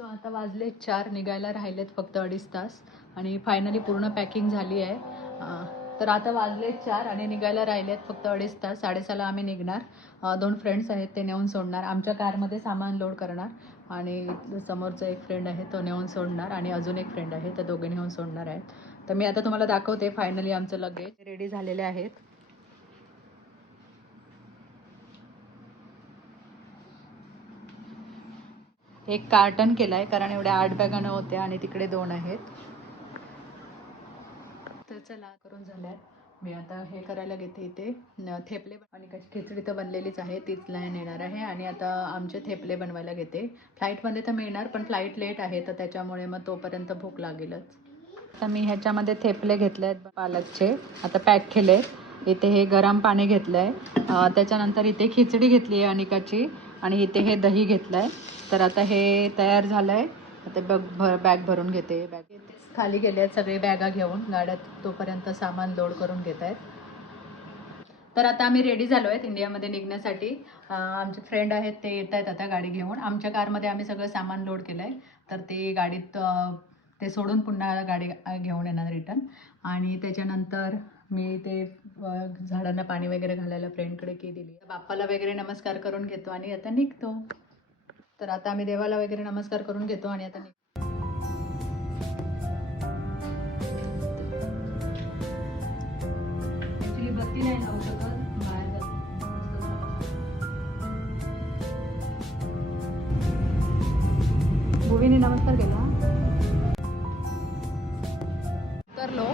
So आता वाजले चार निघायला राहिलेत फक्त अडीच तास आणि फायनली पूर्ण पॅकिंग झाली आहे. तर आता वाजले चार आणि निघायला राहिलेत फक्त अडीच तास साडेसहाला आम्ही निघणार. दोन फ्रेंड्स आहेत ते नेऊन सोडणार. आमच्या कारमध्ये सामान लोड करणार आणि समोरचा एक फ्रेंड आहे तो नेऊन सोडणार आणि अजून एक फ्रेंड आहे त्या दोघे नेऊन सोडणार आहेत. तर मी आता तुम्हाला दाखवते फायनली आमचं लगेज रेडी झालेले आहेत. एक कार्टन केलाय कारण एवढ्या आठ बॅगा होत्या आणि तिकडे दोन आहेत. तर चला करून झाल्या. मी आता हे करायला घेते इथे. थेपले आणि कशी खिचडी तर बनलेलीच आहे तीच लाईन येणार आहे. आणि आता आमचे थेपले बनवायला घेते. फ्लाईटमध्ये तर मिळणार पण फ्लाईट लेट आहे तर त्याच्यामुळे मग तोपर्यंत भूक लागेलच. आता मी ह्याच्यामध्ये थेपले घेतले आहेत पालकचे. आता पॅक केले. इथे हे गरम पाणी घेतलं आहे त्याच्यानंतर इथे खिचडी घेतली आहे अनिकाची. आणि इथे हे दही घेतलं आहे तर आता हे तयार झालं आहे आता बग भर बॅग भरून घेते. बॅग खाली गेले आहेत सगळे बॅगा घेऊन. गाड्यात तोपर्यंत सामान लोड करून घेत आहेत. तर आता आम्ही रेडी झालो आहेत इंडियामध्ये निघण्यासाठी. आमचे फ्रेंड आहेत ते येत आहेत आता गाडी घेऊन. आमच्या कारमध्ये आम्ही सगळं सामान लोड केलं आहे तर ते गाडीत ते सोडून पुन्हा गाडी घेऊन येणार रिटर्न आणि त्याच्यानंतर मी ते झाडांना पाणी वगैरे घालायला फ्रेंडकडे की दिली बाप्पाला वगैरे नमस्कार करून घेतो आणि आता निघतो. तर आता आम्ही देवाला वगैरे नमस्कार करून घेतो आणि आता निघतो ॲक्च्युली बत्ती नाही लावू शकत बाहेर भूवीने नमस्कार केला. उतरलो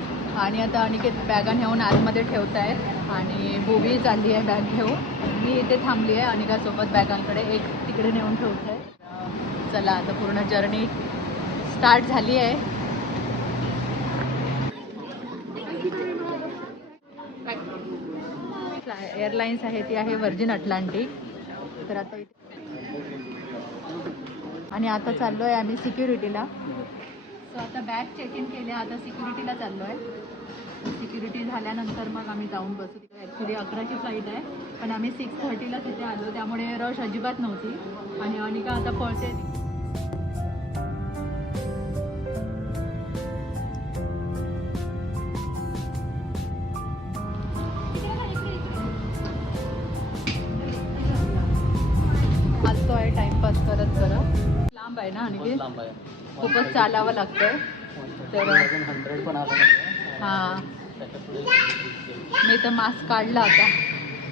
आणि आता अनिकेत बॅगा नेऊन आतमध्ये ठेवत आहेत आणि भूवी चालली आहे बॅग घेऊन. मी इथे थांबली आहे. अनिकासोबत बॅगांकडे एक तिकडे नेऊन ठेवत आहे चला आता पूर्ण जर्नी स्टार्ट झाली आहे. एअरलाईन्स आहे ती आहे व्हर्जिन अटलांटिक. तर आता आणि आता चाललो आहे आम्ही सिक्युरिटीला. सो आता बॅग चेक इन केले आता सिक्युरिटीला चाललो आहे सिक्युरिटी झाल्यानंतर मग आम्ही जाऊन बसू तिकडे. ॲक्च्युली अकराची फ्लाईट आहे पण आम्ही सिक्स थर्टीला तिथे आलो त्यामुळे रश अजिबात नव्हती. आणि अनिका आता पळते टाइमपास करत करत लांब आहे ना आणखी खूपच चालावं लागतंय. तर हां. मी तर मास्क काढला आता.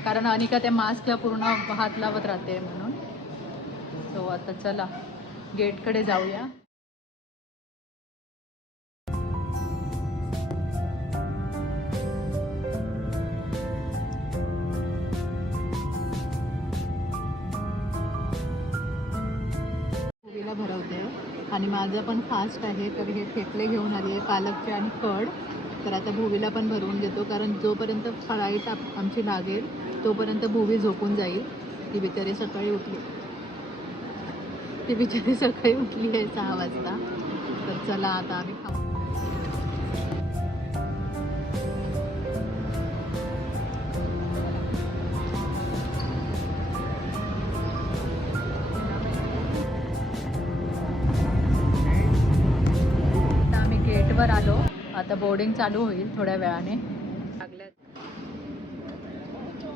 कारण अनिका त्या मास्कला पूर्ण हात लावत राहते म्हणून. सो आता चला गेटकडे जाऊया. भरवते. आणि माझं पण फास्ट आहे तर हे फेकले घेऊन आली आहे पालकचे आणि कड तर आता भुवीला पण भरवून घेतो कारण जोपर्यंत फ्लाईट आप आमची लागेल तोपर्यंत भुवी झोपून जाईल. ती बिचारी सकाळी उठली. ती बिचारी सकाळी उठली आहे सहा वाजता. तर चला आता आम्ही खाऊ. लवकर आलो. आता बोर्डिंग चालू होईल थोड्या वेळाने.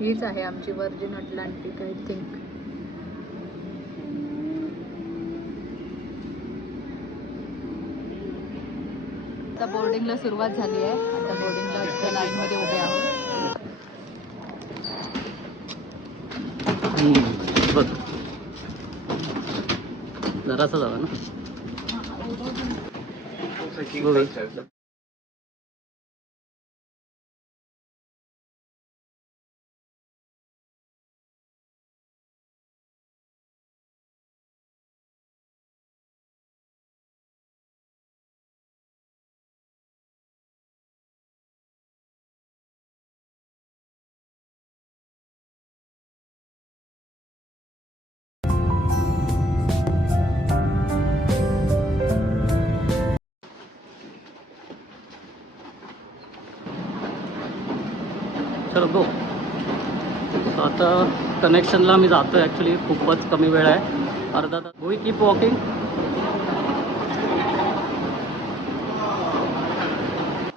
हीच आहे आमची वर्जिन अटलांटिक आय थिंक आता बोर्डिंगला सुरुवात झाली आहे. आता बोर्डिंगला लाईनमध्ये उभे आहोत. जरासा झाला ना. बघ. चलो तर कनेक्शनला मी जातो ॲक्च्युली खूपच कमी वेळ आहे. अर्धा तास. वी कीप वॉकिंग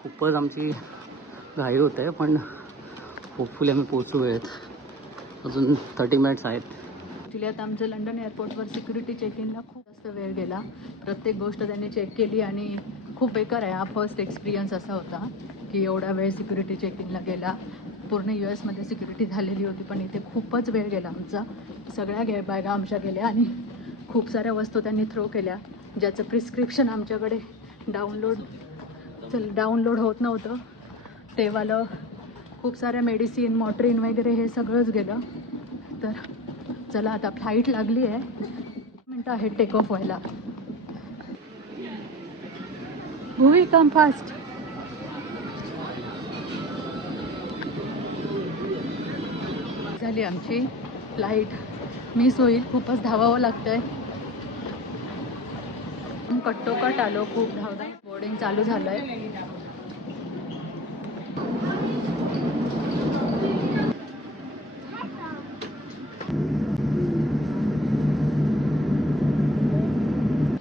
खूपच आमची घाई होते पण होपफुली आम्ही पोचू वेळेत. अजून थर्टी मिनिट्स आहेत. ॲक्च्युली आता आमचं लंडन एअरपोर्टवर सिक्युरिटी चेक इनला खूप जास्त वेळ गेला. प्रत्येक गोष्ट त्यांनी चेक केली आणि खूप बेकार आहे. हा फर्स्ट एक्सपिरियन्स असा होता की एवढा वेळ सिक्युरिटी चेक इनला गेला. पूर्ण यू एसमध्ये सिक्युरिटी झालेली होती पण इथे खूपच वेळ गेला आमचा. सगळ्या गे बॅगा आमच्या गेल्या आणि खूप साऱ्या वस्तू त्यांनी थ्रो केल्या ज्याचं प्रिस्क्रिप्शन आमच्याकडे डाउनलोड चल डाउनलोड होत नव्हतं. तेवालं खूप साऱ्या मेडिसिन मॉट्रिन वगैरे हे सगळंच गेलं. तर चला आता फ्लाईट लागली आहे. मिनटं आहे टेक ऑफ व्हायला. भुवी कम फास्ट झाली आमची फ्लाईट मिस होईल खूपच धावावं लागतंय. कट्टोकट आलो खूप धावधा बोर्डिंग चालू झालंय.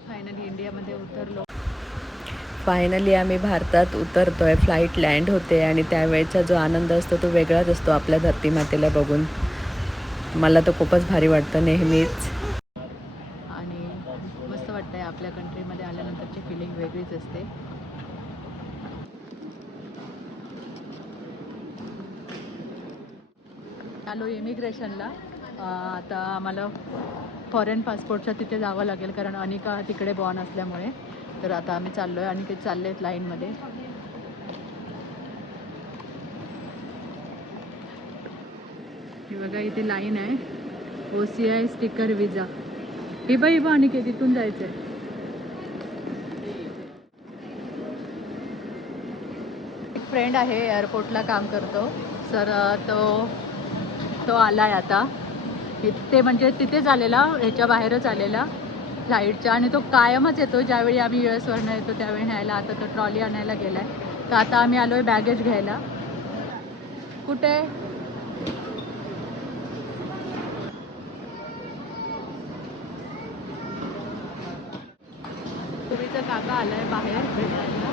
आहे इंडियामध्ये उतरलो फायनली आम्ही भारतात उतरतोय. फ्लाईट लँड होते आणि त्यावेळेचा जो आनंद असतो तो वेगळाच असतो आपल्या धरती मातेला बघून. मला तर खूपच भारी वाटतं नेहमीच. आणि मस्त वाटतंय आपल्या कंट्रीमध्ये आल्यानंतरची फिलिंग वेगळीच असते. आलो इमिग्रेशनला आता आम्हाला फॉरेन पासपोर्टच्या तिथे जावं लागेल कारण अनिका तिकडे बॉर्न असल्यामुळे. तर आता आम्ही चाललो आहे आणि ते चालले आहेत लाईनमध्ये बघा इथे लाईन आहे. O C I sticker visa हे बाई बा आणि तिथून जायचंय. एक फ्रेंड आहे एअरपोर्टला काम करतो. सर तो तो आला आहे आता ते म्हणजे तिथेच आलेला ह्याच्या बाहेरच आलेला. फ्लाईटच्या आणि तो कायमच येतो. ज्यावेळी आम्ही यू एसवरनं येतो त्यावेळी न्यायला आता तो ट्रॉली आणायला गेलाय. तर आता आम्ही आलोय बॅगेज घ्यायला. कुठे? पूर्वीचा काका आलाय बाहेर भेटायला.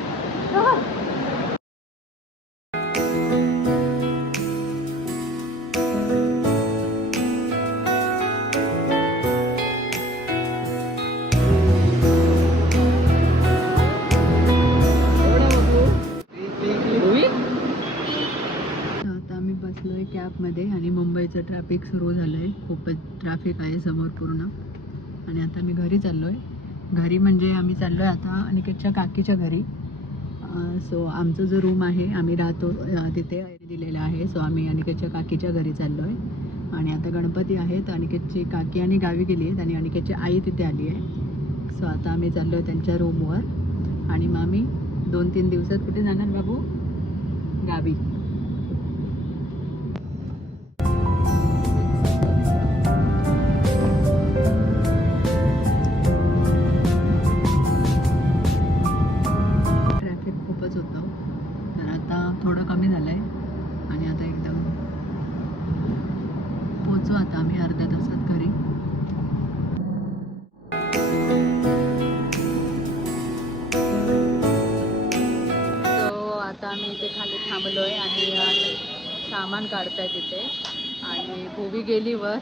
ट्रॅफिकमध्ये आणि मुंबईचं ट्रॅफिक सुरू झालं आहे. खूपच ट्रॅफिक आहे समोर पूर्ण. आणि आता मी घरी चाललो आहे घरी म्हणजे आम्ही चाललो आहे आता अनिकेतच्या काकीच्या घरी. सो आमचं जो रूम आहे आम्ही राहतो तिथे दिलेला आहे. सो आम्ही अनिकेतच्या काकीच्या घरी चाललो आहे आणि आता गणपती आहेत अनिकेतची काकी आणि गावी गेली आहेत आणि अनिकेतची आई तिथे आली आहे. सो आता आम्ही चाललो आहे त्यांच्या रूमवर आणि मग आम्ही दोन तीन दिवसात कुठे जाणार बाबू? गावी. ते खाली थांबलो आहे आणि सामान सामान काढताय तिथे आणि भूवी गेली वर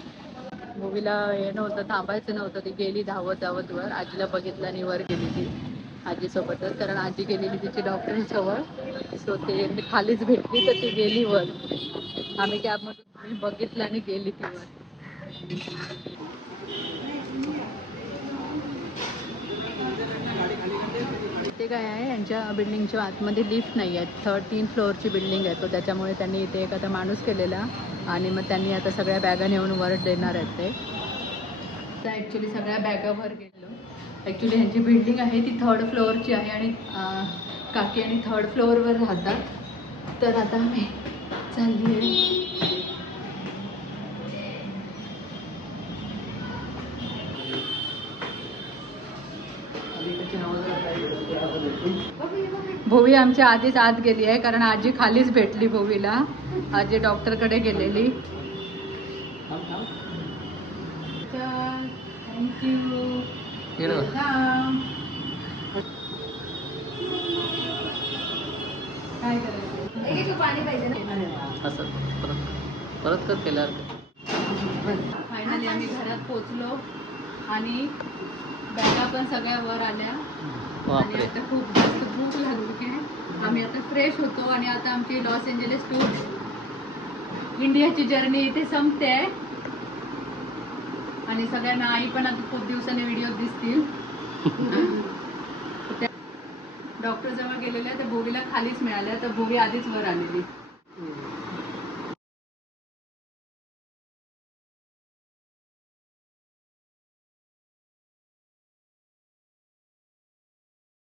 भूवीला हे नव्हतं थांबायचं नव्हतं ती गेली धावत धावत वर. आजीला बघितलं आणि वर गेली ती आजीसोबतच. कारण आजी गेलेली तिची डॉक्टरांसोबत सो ते मी खालीच भेटली तर ती गेली वर. आम्ही कॅबमधून बघितलं आणि गेली ती वर. इथे काय आहे. यांच्या बिल्डिंगच्या आतमध्ये लिफ्ट नाही आहे थर्ड तीन फ्लोअरची बिल्डिंग आहे. तो त्याच्यामुळे त्यांनी इथे एक आता माणूस केलेला आणि मग त्यांनी आता सगळ्या बॅगा नेऊन वर देणार आहेत ते. तर ॲक्च्युली सगळ्या बॅगा वर गेलो. ॲक्च्युली ह्यांची बिल्डिंग आहे ती थर्ड फ्लोअरची आहे आणि काकी आणि थर्ड फ्लोअरवर राहतात. तर आता आम्ही चालली आहे. भोवी आमच्या आधीच आत गेली आहे कारण आजी खालीच भेटली भोवीला. आजी डॉक्टरकडे गेलेली. थँक्यू येणं. असं. परत परत कर केल्यावर. फायनली आम्ही घरात पोचलो आणि बॅगा पण सगळ्या वर आल्या. आणि बापरे आता खूप जास्त भूक लागली आहे आम्ही आता फ्रेश होतो आणि आता आमची लॉस एंजलिस टू इंडियाची जर्नी इथे संपते. आहे आणि सगळ्यांना आई पण आता खूप दिवसांनी व्हिडिओ दिसतील. डॉक्टर जवळ गेलेल्या तर भूवीला खालीच मिळाल्या तर भूवी आधीच वर आलेली.